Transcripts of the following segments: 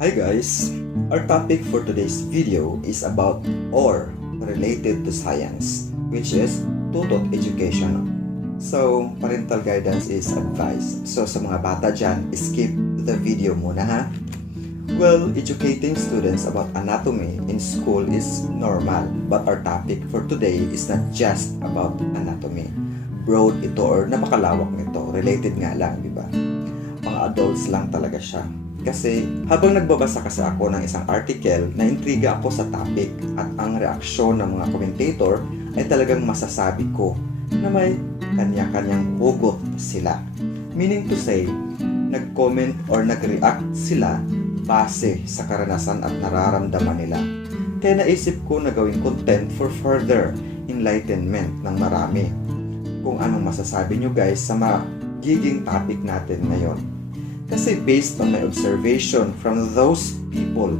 Hi guys! Our topic for today's video is about or related to science, which is tutot education. So, parental guidance is advised. So, sa mga bata dyan, skip the video muna ha. Well, educating students about anatomy in school is normal, but our topic for today is not just about anatomy. Broad ito or napakalawak nito, related nga lang, di ba? Mga adults lang talaga siya. Kasi habang nagbabasa kasi ako ng isang article, na-intriga ako sa topic at ang reaksyon ng mga commentator ay talagang masasabi ko na may kanya-kanyang hugot sila. Meaning to say, nag-comment or nag-react sila base sa karanasan at nararamdaman nila. Kaya naisip ko na gawing content for further enlightenment ng marami. Kung anong masasabi nyo guys sa magiging topic natin ngayon. Kasi based on my observation from those people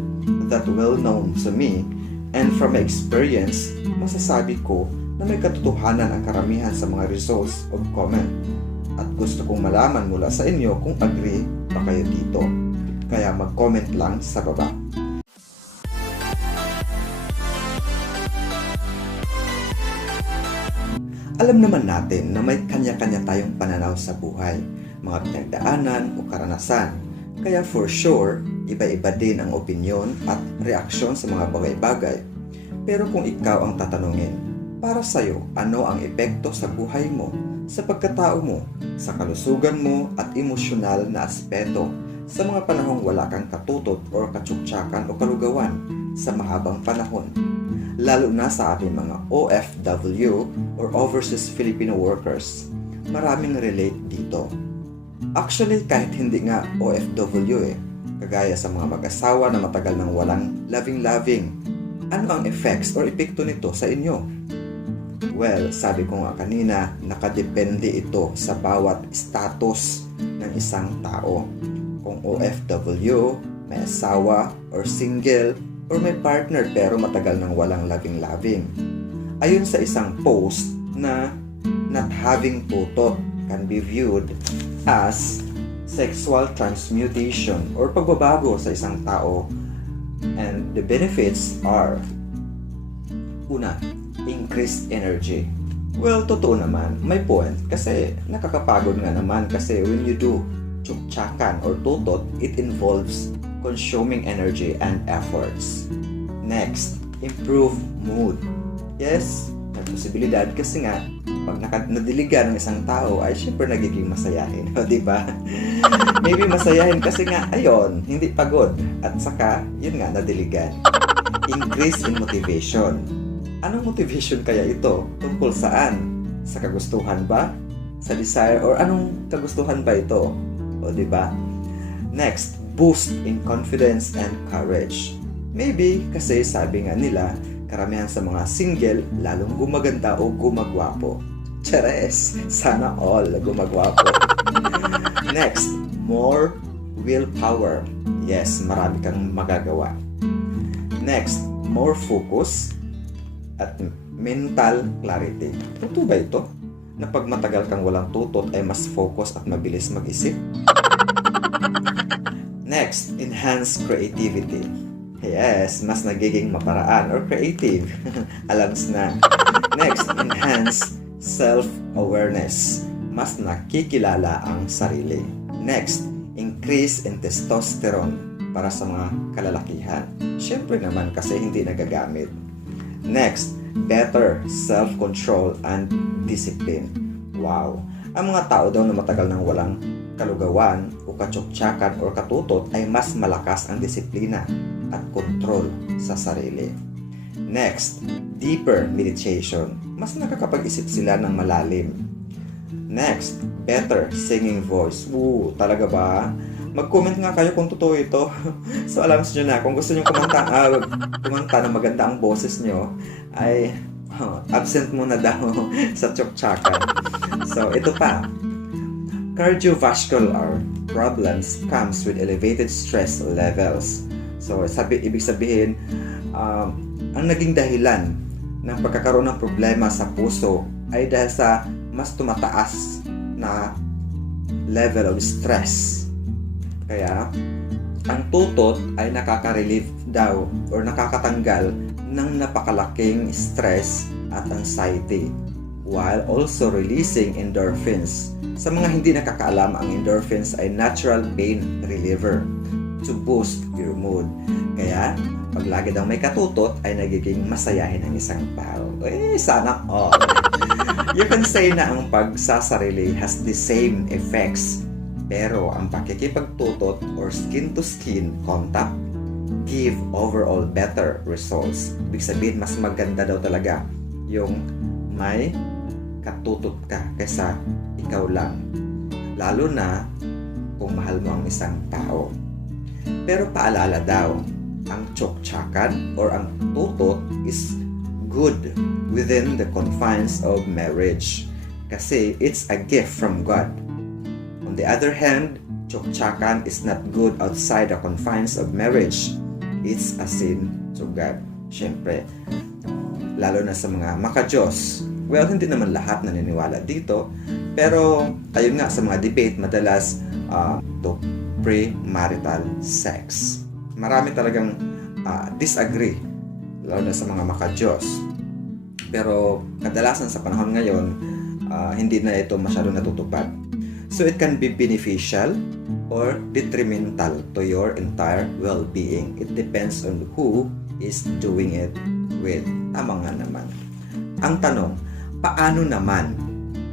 that well known to me and from my experience, masasabi ko na may katotohanan ang karamihan sa mga results of comment. At gusto kong malaman mula sa inyo kung agree ba kayo dito. Kaya mag-comment lang sa baba. Alam naman natin na may kanya-kanya tayong pananaw sa buhay, mga pinagdaanan o karanasan. Kaya for sure, iba-iba din ang opinyon at reaksyon sa mga bagay-bagay. Pero kung ikaw ang tatanungin, para sa'yo, ano ang epekto sa buhay mo, sa pagkatao mo, sa kalusugan mo at emosyonal na aspeto sa mga panahong wala kang katutot o katsuktsakan o kalugawan sa mahabang panahon? Lalo na sa ating mga OFW or Overseas Filipino Workers. Maraming relate dito. Actually, kahit hindi nga OFW kagaya sa mga mag-asawa na matagal nang walang loving-loving, ano ang effects or epekto nito sa inyo? Well, sabi ko nga kanina, nakadepende ito sa bawat status ng isang tao. Kung OFW, may asawa or single, or may partner pero matagal nang walang loving-loving. Ayon sa isang post na not having tutot can be viewed as sexual transmutation or pagbabago sa isang tao, and the benefits are: una, increased energy. Well, totoo naman, may point kasi nakakapagod nga naman kasi when you do tsuktsakan or tutot, it involves consuming energy and efforts. Next, improve mood. Yes, may posibilidad kasi nga pag nadiligan ng isang tao ay syempre nagiging masayahin, di ba? Maybe masayahin kasi nga ayon, hindi pagod at saka yun nga nadiligan. Increase in motivation. Anong motivation kaya ito? Tungkol saan? Sa kagustuhan ba? Sa desire or anong kagustuhan ba ito? O di ba? Next, boost in confidence and courage. Maybe kasi sabi nga nila, karamihan sa mga single lalong gumaganda o gumagwapo. Chares! Sana all gumagwapo. Next, more willpower. Yes, marami kang magagawa. Next, more focus at mental clarity. Totoo ba ito? Na pag matagal kang walang tutot ay mas focus at mabilis mag-isip? Next, enhance creativity. Yes, mas nagiging maparaan or creative. Alams na. Next, enhance self-awareness. Mas nakikilala ang sarili. Next, increase in testosterone para sa mga kalalakihan. Siyempre naman kasi hindi nagagamit. Next, better self-control and discipline. Wow! Ang mga tao daw na matagal nang walang kalugawan o katsuktsakan o katutot ay mas malakas ang disiplina at control sa sarili. Next, deeper meditation. Mas nakakapag-isip sila ng malalim. Next, better singing voice. Talaga ba? Mag-comment nga kayo kung totoo ito. So alam nyo na, kung gusto nyo kumanta na maganda ang boses nyo, ay absent muna daw sa tsuktsakan. So ito pa, cardiovascular problems comes with elevated stress levels. So, ibig sabihin, ang naging dahilan ng pagkakaroon ng problema sa puso ay dahil sa mas tumataas na level of stress. Kaya, Ang tutot ay nakaka-relieve daw or nakakatanggal ng napakalaking stress at anxiety while also releasing endorphins. Sa mga hindi nakakaalam, ang endorphins ay natural pain reliever to boost your mood. Kaya, pag lagi daw may katutot, ay nagiging masayahin ang isang tao. Sana all. You can say na ang pagsasarili has the same effects. Pero ang pakikipagtutot or skin-to-skin contact give overall better results. Ibig sabihin, mas maganda daw talaga yung may katutot ka kaysa ikaw lang. Lalo na kung mahal mo ang isang tao. Pero paalala daw, ang tsoktsakan or ang tutot is good within the confines of marriage kasi it's a gift from God. On the other hand, tsoktsakan is not good outside the confines of marriage. It's a sin to God. Siyempre, lalo na sa mga maka-Diyos. Well, hindi naman lahat naniniwala dito. Pero, ayun nga, sa mga debate, madalas to premarital sex. Marami talagang disagree, lalo na sa mga maka-Diyos. Pero, kadalasan sa panahon ngayon, hindi na ito masyado natutupad. So, it can be beneficial or detrimental to your entire well-being. It depends on who is doing it with. Tama nga naman. Ang tanong, paano naman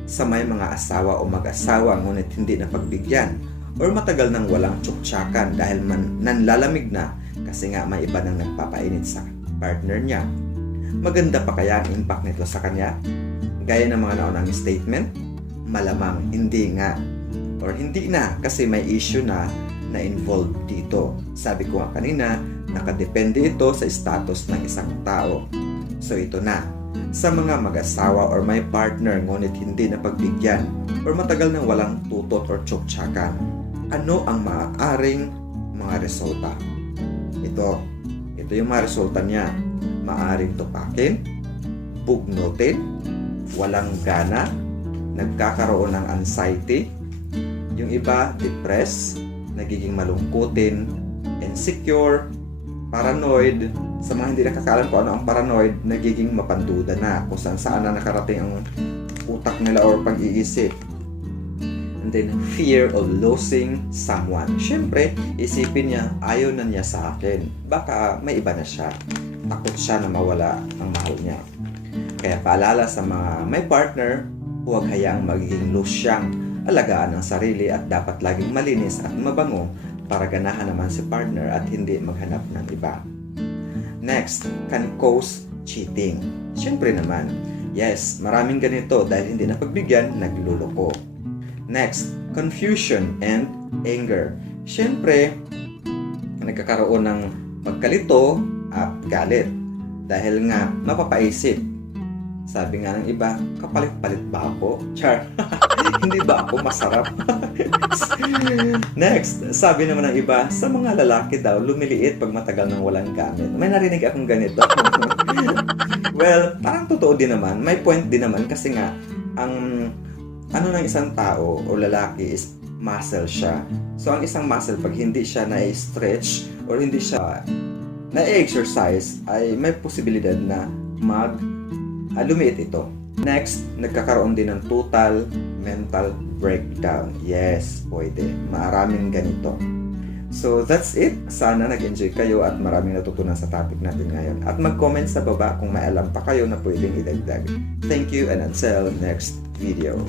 sa may mga asawa o mag-asawa ngunit hindi napagbigyan or matagal nang walang tsuktsakan dahil nanlalamig na kasi nga may iba nang nagpapainit sa partner niya? Maganda pa kaya ang impact nito sa kanya? Gaya ng mga naunang statement, malamang hindi nga or hindi na kasi may issue na involved dito. Sabi ko nga kanina, nakadepende ito sa status ng isang tao. So ito na, sa mga mag-asawa or may partner ngunit hindi napagbigyan or matagal nang walang tutot or tsuktsakan, ano ang maaaring mga resulta? Ito yung mga resulta niya. Maaaring tupakin, bugnutin, walang gana, nagkakaroon ng anxiety, yung iba depressed, nagiging malungkutin, insecure, paranoid. Sa mga hindi nakakaalam kung ano ang paranoid, nagiging mapanduda na kung saan na nakarating ang utak nila or pag-iisip. And then fear of losing someone. Siyempre, isipin niya, ayaw na niya sa akin, baka may iba na siya, takot siya na mawala ang mahal niya. Kaya paalala sa mga may partner, huwag hayaang magiging loose siyang alagaan ang sarili at dapat laging malinis at mabango para ganahan naman si partner at hindi maghanap ng iba. Next, can cause cheating. Siyempre naman, yes, maraming ganito dahil hindi napagbigyan, nagluloko. Next, confusion and anger. Siyempre, nagkakaroon ng pagkalito at galit dahil nga mapapaisip. Sabi nga ng iba, kapalit-palit ba ako? Char, hindi ba ako masarap? Next, sabi naman ng iba, sa mga lalaki daw, lumiliit pag matagal nang walang gamit. May narinig akong ganito. Well, parang totoo din naman. May point din naman kasi nga, ang ano ng isang tao o lalaki is muscle siya. So, ang isang muscle, pag hindi siya na-stretch or hindi siya na-exercise, ay may posibilidad na lumiit ito. Next, nagkakaroon din ng total mental breakdown. Yes, pwede. Maraming ganito. So, that's it. Sana nag-enjoy kayo at maraming natutunan sa topic natin ngayon. At mag-comment sa baba kung may alam pa kayo na pwedeng idagdag. Thank you and until next video.